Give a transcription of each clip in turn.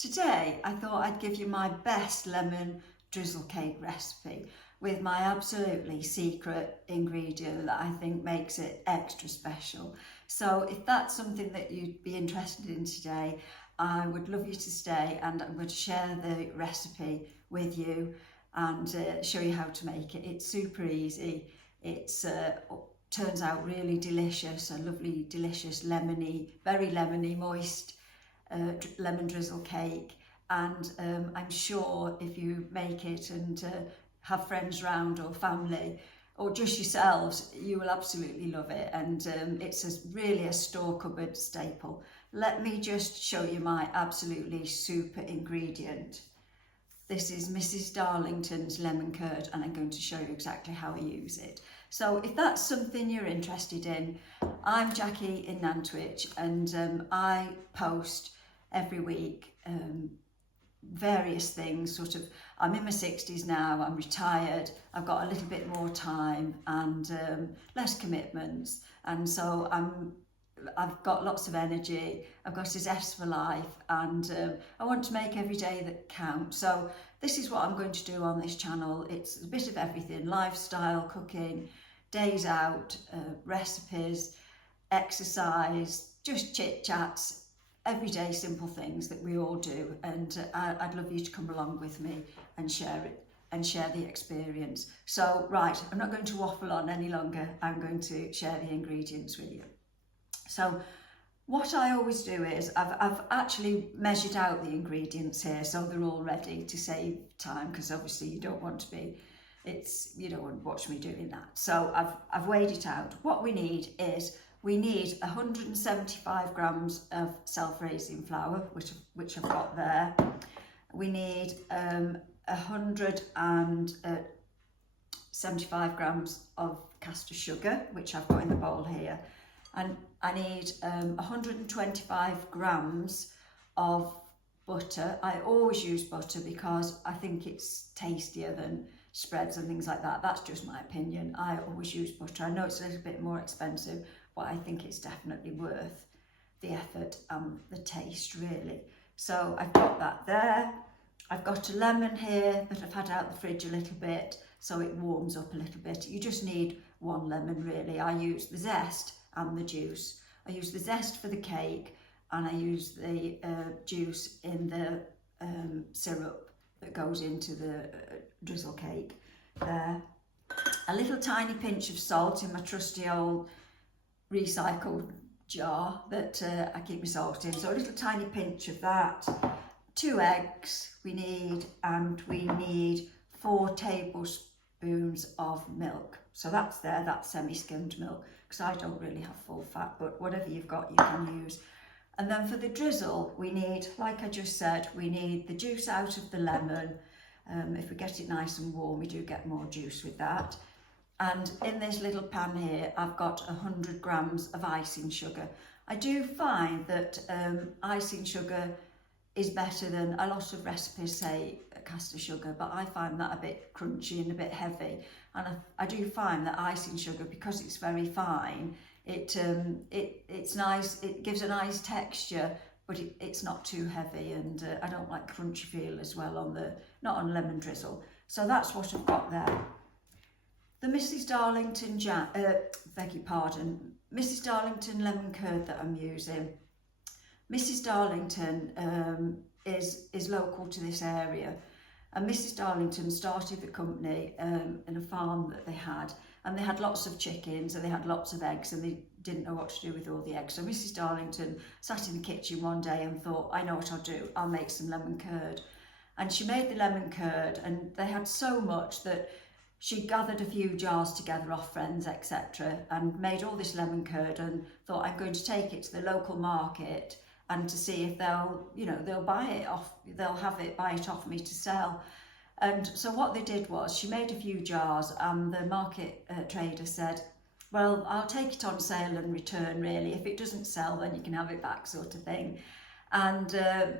Today I thought I'd give you my best lemon drizzle cake recipe with my absolutely secret ingredient that I think makes it extra special. So if that's something that you'd be interested in today, I would love you to stay, and I'm going to share the recipe with you and show you how to make it. It's super easy. It's turns out really delicious, a lovely, delicious, lemony, very lemony, moist lemon drizzle cake. And I'm sure if you make it and have friends round or family or just yourselves, you will absolutely love it. And it's really a store cupboard staple. Let me just show you my absolutely super ingredient. This is Mrs. Darlington's lemon curd, and I'm going to show you exactly how I use it. So if that's something you're interested in, I'm Jackie in Nantwich, and I post every week various things. I'm in my 60s now, I'm retired, I've got a little bit more time and less commitments, and so I've got lots of energy, I've got a zest for life, and I want to make every day that counts. So this is what I'm going to do on this channel. It's a bit of everything: lifestyle, cooking, days out, recipes, exercise, just chit chats, everyday simple things that we all do. And I'd love you to come along with me and share it and share the experience. So right, I'm not going to waffle on any longer. I'm going to share the ingredients with you. So what I always do is I've actually measured out the ingredients here, so they're all ready to save time, because obviously you don't want to watch me doing that. So I've weighed it out. What we need is 175 grams of self-raising flour, which I've got there. We need 175 grams of caster sugar, which I've got in the bowl here. And I need 125 grams of butter. I always use butter because I think it's tastier than spreads and things like that. That's just my opinion. I always use butter. I know it's a little bit more expensive, but I think it's definitely worth the effort and the taste, really. So I've got that there. I've got a lemon here that I've had out the fridge a little bit so it warms up a little bit. You just need one lemon, really. I use the zest and the juice. I use the zest for the cake, and I use the juice in the syrup that goes into the drizzle cake there. A little tiny pinch of salt in my trusty old recycled jar that I keep my salt in, so a little tiny pinch of that. 2 eggs we need, and we need 4 tablespoons of milk. So that's there, that's semi-skimmed milk, because I don't really have full fat, but whatever you've got you can use. And then for the drizzle, we need, like I just said, we need the juice out of the lemon. If we get it nice and warm, we do get more juice with that. And in this little pan here, I've got 100 grams of icing sugar. I do find that icing sugar is better than a lot of recipes say caster sugar, but I find that a bit crunchy and a bit heavy. And I do find that icing sugar, because it's very fine, it's nice. It gives a nice texture, but it's not too heavy, and I don't like crunchy feel as well not on lemon drizzle. So that's what I've got there. The Mrs. Darlington Mrs. Darlington lemon curd that I'm using. Mrs. Darlington is local to this area, and Mrs. Darlington started the company in a farm that they had, and they had lots of chickens and they had lots of eggs, and they didn't know what to do with all the eggs. So Mrs. Darlington sat in the kitchen one day and thought, I know what I'll do, I'll make some lemon curd. And she made the lemon curd, and they had so much that she gathered a few jars together off friends, etc., and made all this lemon curd, and thought, I'm going to take it to the local market and to see if they'll buy it off, buy it off me to sell. And so what they did was, she made a few jars, and the market trader said, well, I'll take it on sale and return, really. If it doesn't sell, then you can have it back, sort of thing. And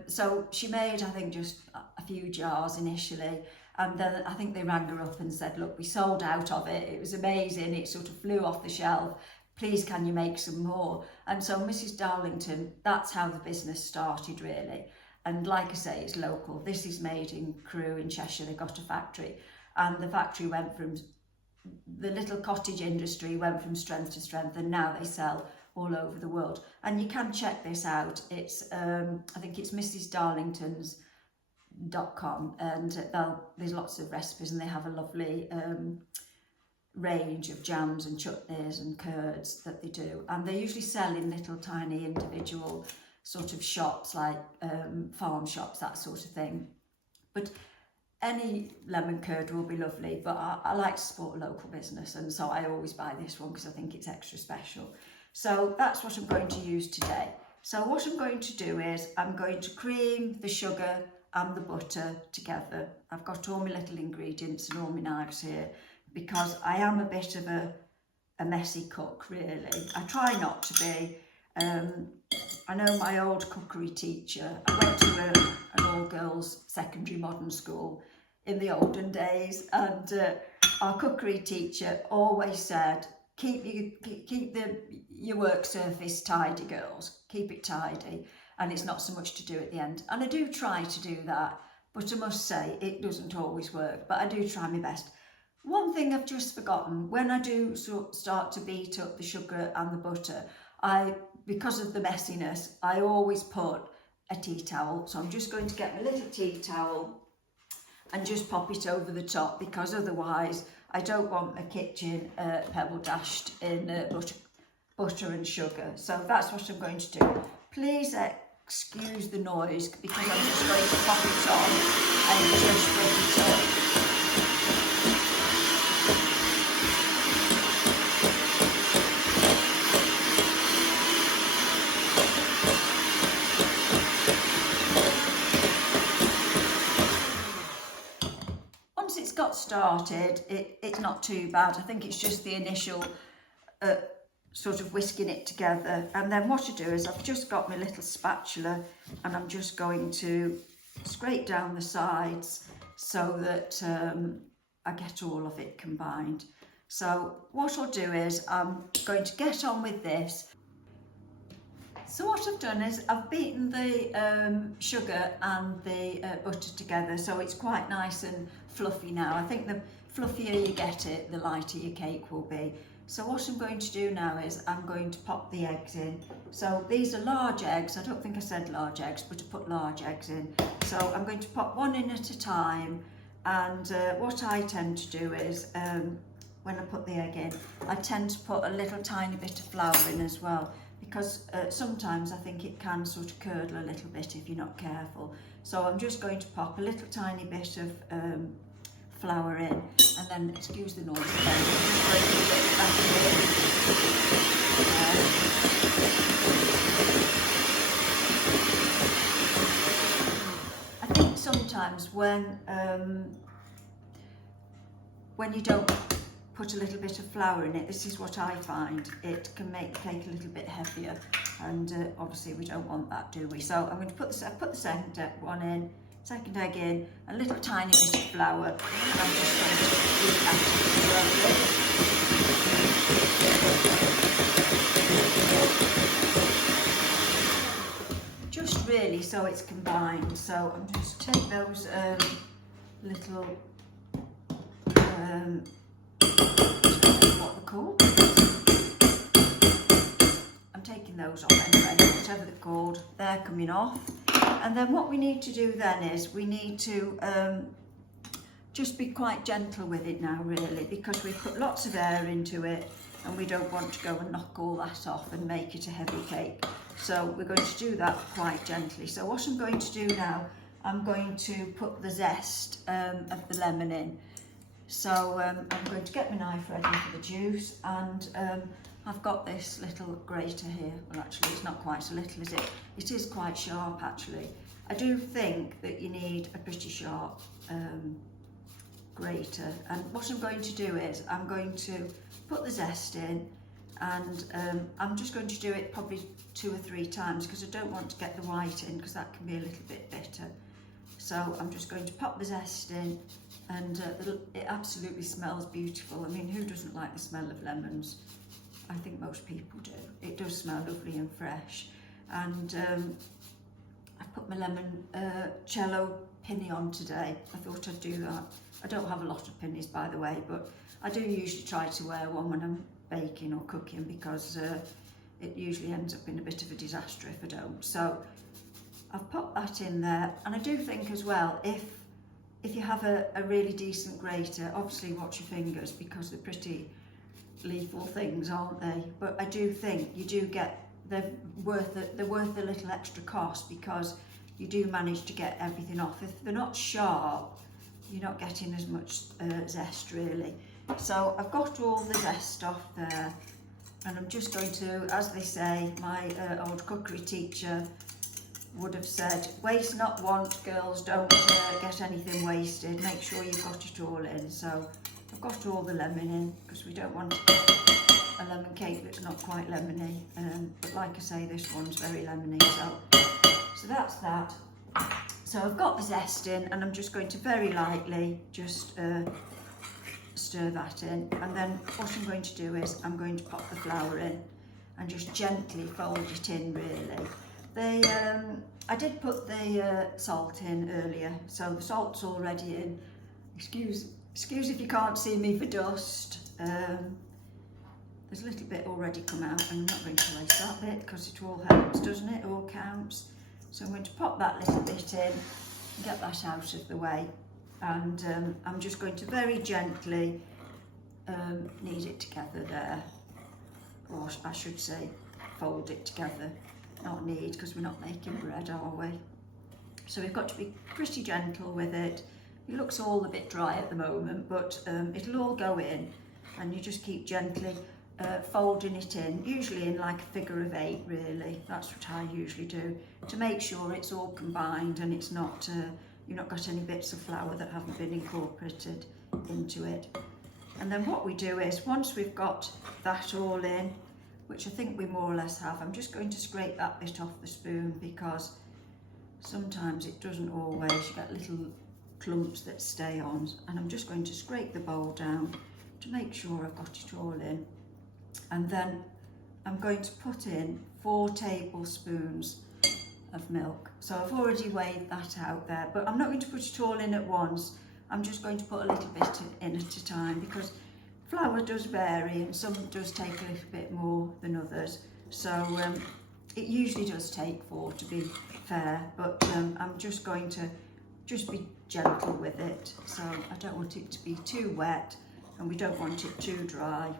so she made, I think, just a few jars initially. And then I think they rang her up and said, look, we sold out of it. It was amazing. It sort of flew off the shelf. Please, can you make some more? And so Mrs. Darlington, that's how the business started, really. And like I say, it's local. This is made in Crewe in Cheshire. They've got a factory, and the factory went from, the little cottage industry went from strength to strength, and now they sell all over the world. And you can check this out. It's I think it's mrsdarlingtons.com, and there's lots of recipes, and they have a lovely range of jams and chutneys and curds that they do, and they usually sell in little tiny individual sort of shops, like farm shops, that sort of thing. But any lemon curd will be lovely, but I like to support a local business, and so I always buy this one because I think it's extra special. So that's what I'm going to use today. So what I'm going to do is I'm going to cream the sugar and the butter together. I've got all my little ingredients and all my knives here because I am a bit of a messy cook, really. I try not to be. I know my old cookery teacher, I went to an all-girls secondary modern school in the olden days, and our cookery teacher always said, keep your work surface tidy, girls, keep it tidy, and it's not so much to do at the end. And I do try to do that, but I must say it doesn't always work, but I do try my best. One thing I've just forgotten, when I do start to beat up the sugar and the butter, because of the messiness, I always put a tea towel. So I'm just going to get my little tea towel and just pop it over the top, because otherwise I don't want my kitchen pebble dashed in butter and sugar. So that's what I'm going to do. Please excuse the noise, because I'm just going to pop it on and just whip it up. Started, it's not too bad. I think it's just the initial sort of whisking it together, and then what I do is I've just got my little spatula and I'm just going to scrape down the sides so that I get all of it combined. So what I'll do is I'm going to get on with this. So what I've done is I've beaten the sugar and the butter together, so it's quite nice and fluffy now. I think the fluffier you get it, the lighter your cake will be. So what I'm going to do now is I'm going to pop the eggs in. So these are large eggs. I don't think I said large eggs, but I put large eggs in. So I'm going to pop one in at a time. And what I tend to do is when I put the egg in, I tend to put a little tiny bit of flour in as well, because sometimes I think it can sort of curdle a little bit if you're not careful. So I'm just going to pop a little tiny bit of flour in, and then, excuse the noise again, I'm just going to put it back in. I think sometimes when you don't put a little bit of flour in it, this is what I find, it can make the cake a little bit heavier, and obviously we don't want that, do we? So I'm going to put the second egg in, a little tiny bit of flour, and I'm just going to beat that slowly. Just really so it's combined. So I'm just take those little what they're called. I'm taking those off anyway, whatever they're called. They're coming off. And then what we need to do then is we need to just be quite gentle with it now, really, because we've put lots of air into it and we don't want to go and knock all that off and make it a heavy cake. So we're going to do that quite gently. So what I'm going to do now, I'm going to put the zest of the lemon in. So I'm going to get my knife ready for the juice, and I've got this little grater here. Well, actually it's not quite so little, is it? It is quite sharp, actually. I do think that you need a pretty sharp grater, and what I'm going to do is I'm going to put the zest in, and I'm just going to do it probably 2 or 3 times, because I don't want to get the white in, because that can be a little bit bitter. So I'm just going to pop the zest in, and it absolutely smells beautiful. I mean, who doesn't like the smell of lemons? I think most people do. It does smell lovely and fresh, and I I've put my lemon cello pinny on today. I thought I'd do that. I don't have a lot of pinnies, by the way, but I do usually try to wear one when I'm baking or cooking, because it usually ends up in a bit of a disaster if I don't. So I've popped that in there, and I do think as well, if you have a really decent grater, obviously watch your fingers because they're pretty lethal things, aren't they? But I do think you do get, they're worth a little extra cost, because you do manage to get everything off. If they're not sharp, you're not getting as much zest really. So I've got all the zest off there, and I'm just going to, as they say, my old cookery teacher would have said, waste not want, girls, don't get anything wasted, make sure you've got it all in. So I've got all the lemon in, because we don't want a lemon cake that's not quite lemony, but like I say, this one's very lemony, so that's that. So I've got the zest in, and I'm just going to very lightly just stir that in, and then what I'm going to do is I'm going to pop the flour in and just gently fold it in really. I did put the salt in earlier, so the salt's already in. Excuse if you can't see me for dust. There's a little bit already come out, and I'm not going to waste that bit because it all helps, doesn't it? It all counts. So I'm going to pop that little bit in, get that out of the way, and I'm just going to very gently knead it together there, or I should say fold it together, not knead, because we're not making bread, are we? So we've got to be pretty gentle with it. It looks all a bit dry at the moment, but it'll all go in, and you just keep gently folding it in, usually in like a figure of 8 really. That's what I usually do, to make sure it's all combined and it's not you've not got any bits of flour that haven't been incorporated into it. And then what we do is, once we've got that all in, which I think we more or less have, I'm just going to scrape that bit off the spoon, because sometimes it doesn't always, you get little clumps that stay on, and I'm just going to scrape the bowl down to make sure I've got it all in. And then I'm going to put in 4 tablespoons of milk. So I've already weighed that out there, but I'm not going to put it all in at once. I'm just going to put a little bit in at a time, because flour does vary and some does take a little bit more than others. So it usually does take 4 to be fair, but I'm just going to be gentle with it. So I don't want it to be too wet, and we don't want it too dry.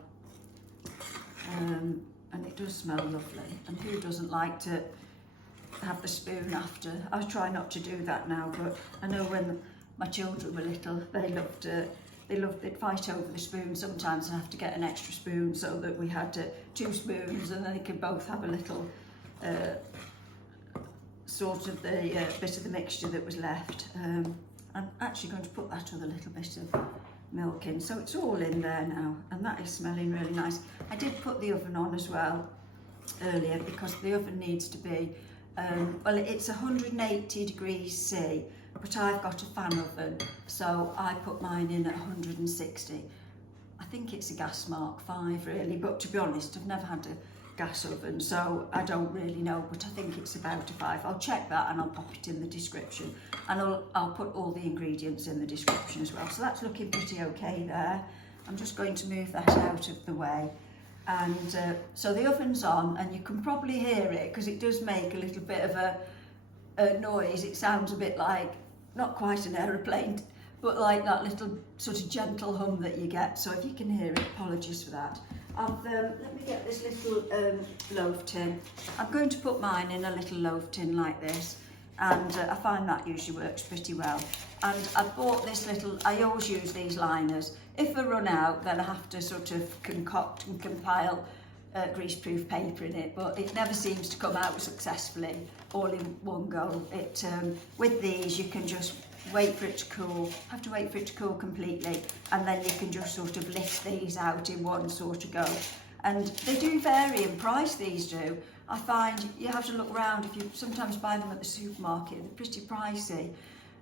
And it does smell lovely, and who doesn't like to have the spoon after? I try not to do that now, but I know when my children were little, they'd fight over the spoon sometimes and have to get an extra spoon, so that we had 2 spoons, and then they could both have a little sort of the bit of the mixture that was left. I'm actually going to put that other little bit of milk in, so it's all in there now, and that is smelling really nice. I did put the oven on as well earlier, because the oven needs to be well, it's 180 degrees C, but I've got a fan oven, so I put mine in at 160. I think it's a gas Mark 5 really, but to be honest, I've never had a gas oven, so I don't really know, but I think it's about a 5. I'll check that and I'll pop it in the description, and I'll put all the ingredients in the description as well. So that's looking pretty okay there. I'm just going to move that out of the way, and so the oven's on, and you can probably hear it because it does make a little bit of a noise. It sounds a bit like, not quite an aeroplane, but like that little sort of gentle hum that you get. So if you can hear it, apologies for that. Let me get this little loaf tin. I'm going to put mine in a little loaf tin like this, and I find that usually works pretty well. And I bought this little, I always use these liners. If I run out, then I have to sort of concoct and compile greaseproof paper in it, but it never seems to come out successfully all in one go. With these, you can just wait for it to cool, have to wait for it to cool completely, and then you can just sort of lift these out in one sort of go. And they do vary in price, these do. I find you have to look around. If you sometimes buy them at the supermarket, they're pretty pricey.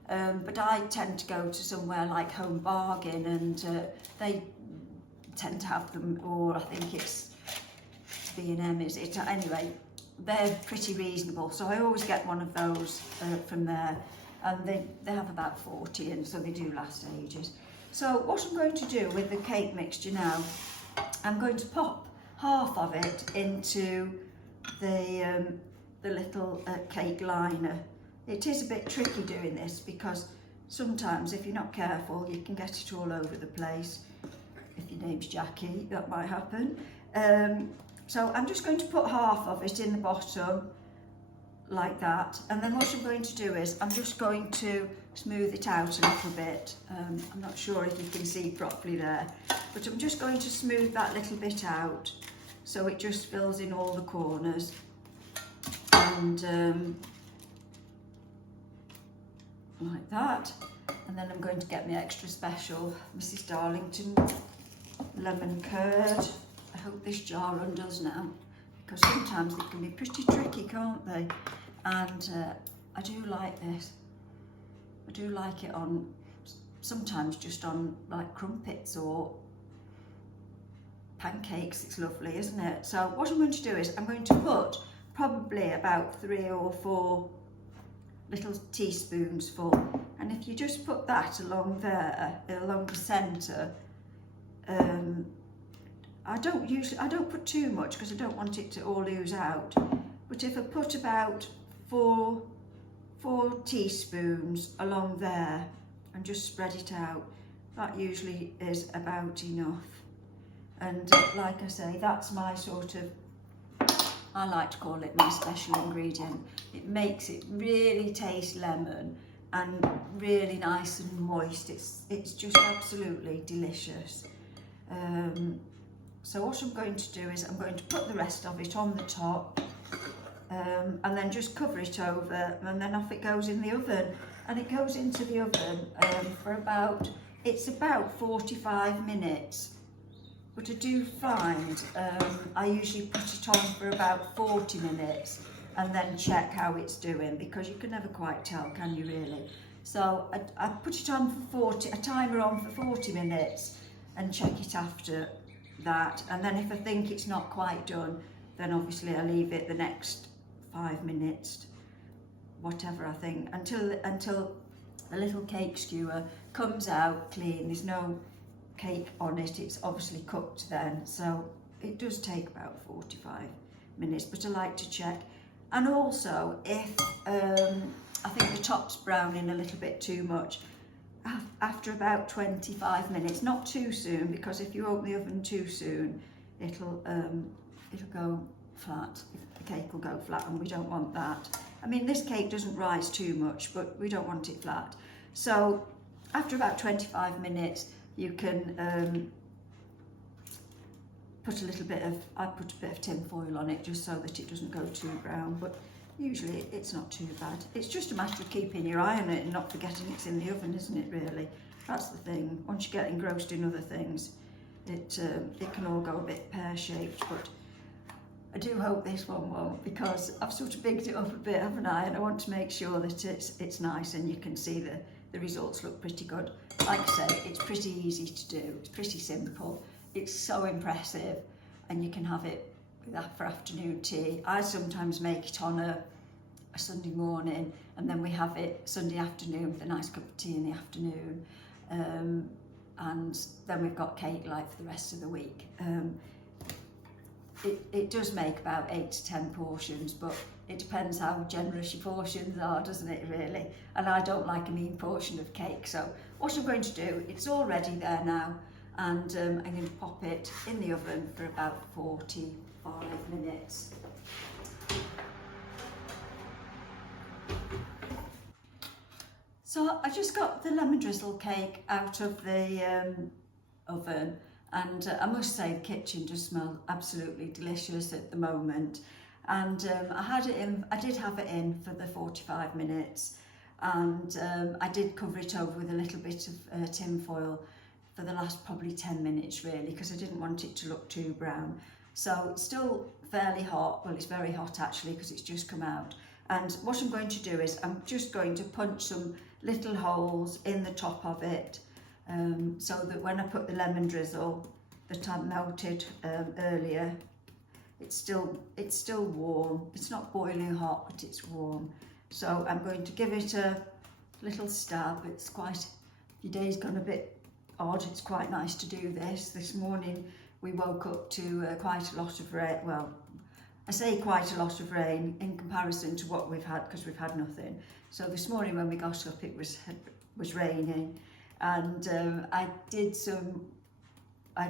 But I tend to go to somewhere like Home Bargain, and they tend to have them, or I think it's B&M, is it? Anyway, they're pretty reasonable, so I always get one of those from there, and they have about 40, and so they do last ages. So what I'm going to do with the cake mixture now, I'm going to pop half of it into the little cake liner. It is a bit tricky doing this because sometimes if you're not careful you can get it all over the place. If your name's Jackie, that might happen. So I'm just going to put half of it in the bottom like that, and then what I'm going to do is I'm just going to smooth it out a little bit. I'm not sure if you can see properly there, but I'm just going to smooth that little bit out so it just fills in all the corners, and like that. And then I'm going to get my extra special Mrs. Darlington lemon curd. I hope this jar undoes now, because sometimes they can be pretty tricky, can't they? And I do like this. I do like it on, sometimes just on like crumpets or pancakes. It's lovely, isn't it? So what I'm going to do is I'm going to put probably about 3 or 4 little teaspoons full, and if you just put that along there, along the centre, I don't put too much because I don't want it to all ooze out, but if I put about 4 teaspoons along there and just spread it out, that usually is about enough. And like I say, that's my sort of, I like to call it my special ingredient. It makes it really taste lemon and really nice and moist. It's just absolutely delicious. So what I'm going to do is I'm going to put the rest of it on the top, and then just cover it over, and then off it goes in the oven. And it goes into the oven for about 45 minutes. But I do find I usually put it on for about 40 minutes and then check how it's doing, because you can never quite tell, can you really? So I put it on for a timer on for 40 minutes and check it after that. And then if I think it's not quite done, then obviously I leave it the next 5 minutes, whatever I think, until the little cake skewer comes out clean. There's no cake on it, it's obviously cooked then, so it does take about 45 minutes, but I like to check. And also, if I think the top's browning a little bit too much, after about 25 minutes, not too soon, because if you open the oven too soon, it'll go flat. The cake will go flat, and we don't want that. I mean, this cake doesn't rise too much, but we don't want it flat. So after about 25 minutes, you can put a little bit of, I put a bit of tin foil on it just so that it doesn't go too brown, but usually it's not too bad. It's just a matter of keeping your eye on it and not forgetting it's in the oven, isn't it, really? That's the thing. Once you get engrossed in other things, it can all go a bit pear-shaped, but I do hope this one won't, because I've sort of bigged it up a bit, haven't I? And I want to make sure that it's nice and you can see the results look pretty good. Like I say, it's pretty easy to do, it's pretty simple, it's so impressive, and you can have it for afternoon tea. I sometimes make it on a Sunday morning, and then we have it Sunday afternoon with a nice cup of tea in the afternoon, and then we've got cake like for the rest of the week. It does make about 8 to 10 portions, but it depends how generous your portions are, doesn't it, really? And I don't like a mean portion of cake. So what I'm going to do, it's all ready there now, and I'm going to pop it in the oven for about 45 minutes. So I just got the lemon drizzle cake out of the oven, and I must say the kitchen does smell absolutely delicious at the moment. And I did have it in for the 45 minutes, and I did cover it over with a little bit of tin foil for the last probably 10 minutes really, because I didn't want it to look too brown. So it's still fairly hot. Well, it's very hot actually, because it's just come out. And what I'm going to do is I'm just going to punch some little holes in the top of it, so that when I put the lemon drizzle that I melted earlier it's still warm. It's not boiling hot, but it's warm. So I'm going to give it a little stab. It's quite, your day's gone a bit odd. It's quite nice to do this. This morning we woke up to quite a lot of rain. Well, I say quite a lot of rain in comparison to what we've had, because we've had nothing. So this morning when we got up, it was raining, and I've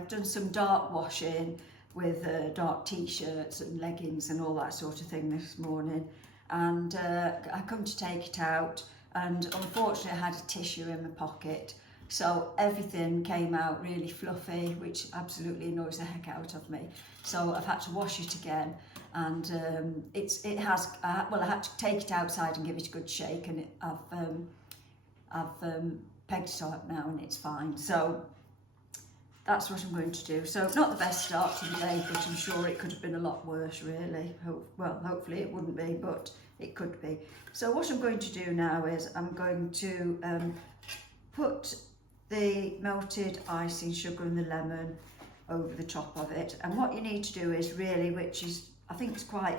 done some dark washing with dark t-shirts and leggings and all that sort of thing this morning, and I come to take it out, and unfortunately I had a tissue in my pocket, so everything came out really fluffy, which absolutely annoys the heck out of me. So I've had to wash it again, and I had to take it outside and give it a good shake, and I've pegged it up now and it's fine. So that's what I'm going to do. So not the best start to the day, but I'm sure it could have been a lot worse, really. Well, hopefully it wouldn't be, but it could be. So what I'm going to do now is I'm going to put the melted icing sugar and the lemon over the top of it. And what you need to do is really, which is, I think it's quite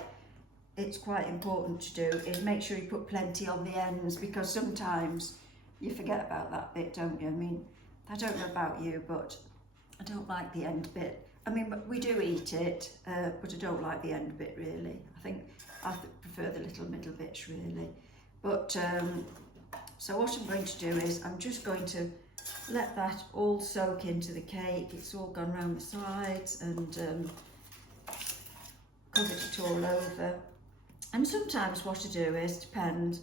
important to do, is make sure you put plenty on the ends, because sometimes you forget about that bit, don't you? I mean, I don't know about you, but I don't like the end bit. I mean, we do eat it, but I don't like the end bit really. I think I prefer the little middle bits really. But so what I'm going to do is I'm just going to let that all soak into the cake. It's all gone round the sides, and covered it all over. And sometimes what I do is, depends,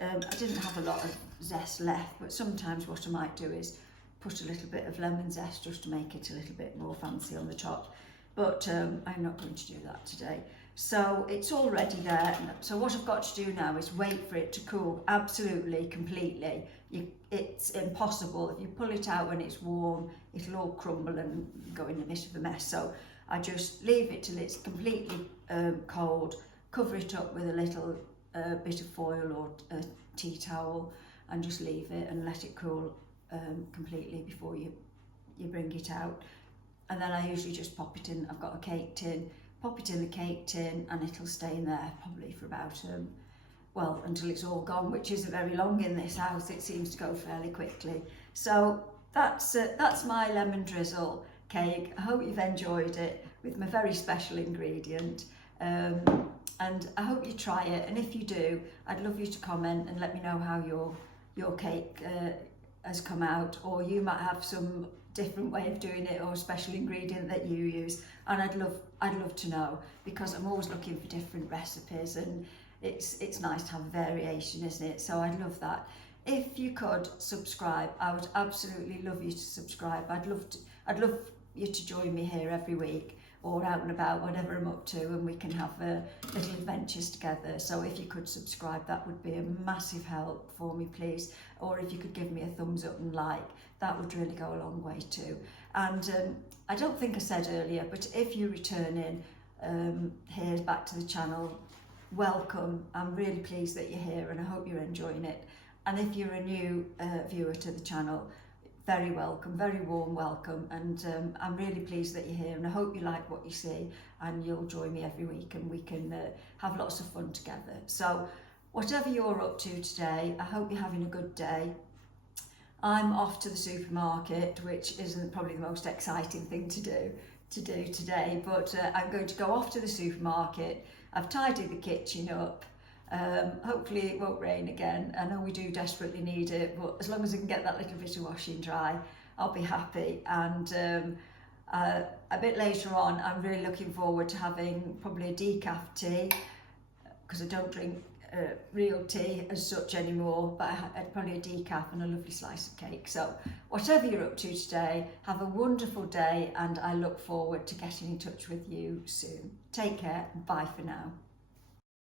I didn't have a lot of zest left, but sometimes what I might do is put a little bit of lemon zest just to make it a little bit more fancy on the top. But I'm not going to do that today. So it's already there. So what I've got to do now is wait for it to cool absolutely, completely. It's impossible. If you pull it out when it's warm, it'll all crumble and go in a bit of a mess. So I just leave it till it's completely cold, cover it up with a little bit of foil or a tea towel, and just leave it and let it cool completely before you bring it out. And then I usually just pop it in. I've got a cake tin, pop it in the cake tin, and it'll stay in there probably for about well, until it's all gone, which isn't very long in this house. It seems to go fairly quickly. So that's my lemon drizzle cake. I hope you've enjoyed it with my very special ingredient, and I hope you try it. And if you do, I'd love you to comment and let me know how your cake has come out, or you might have some different way of doing it or a special ingredient that you use, and I'd love to know, because I'm always looking for different recipes, and it's nice to have variation, isn't it? So I'd love that. If you could subscribe, I would absolutely love you to subscribe. I'd love you to join me here every week, or out and about, whatever I'm up to, and we can have little adventures together. So if you could subscribe, that would be a massive help for me, please. Or if you could give me a thumbs up and like, that would really go a long way too. And I don't think I said earlier, but if you're returning here back to the channel, welcome. I'm really pleased that you're here, and I hope you're enjoying it. And if you're a new viewer to the channel, very welcome, very warm welcome, and I'm really pleased that you're here, and I hope you like what you see, and you'll join me every week, and we can have lots of fun together. So whatever you're up to today, I hope you're having a good day. I'm off to the supermarket, which isn't probably the most exciting thing to do today, but I'm going to go off to the supermarket. I've tidied the kitchen up. Hopefully it won't rain again. I know we do desperately need it, but as long as I can get that little bit of washing dry, I'll be happy. And a bit later on, I'm really looking forward to having probably a decaf tea, because I don't drink real tea as such anymore, but probably a decaf and a lovely slice of cake. So whatever you're up to today, have a wonderful day, and I look forward to getting in touch with you soon. Take care, and bye for now.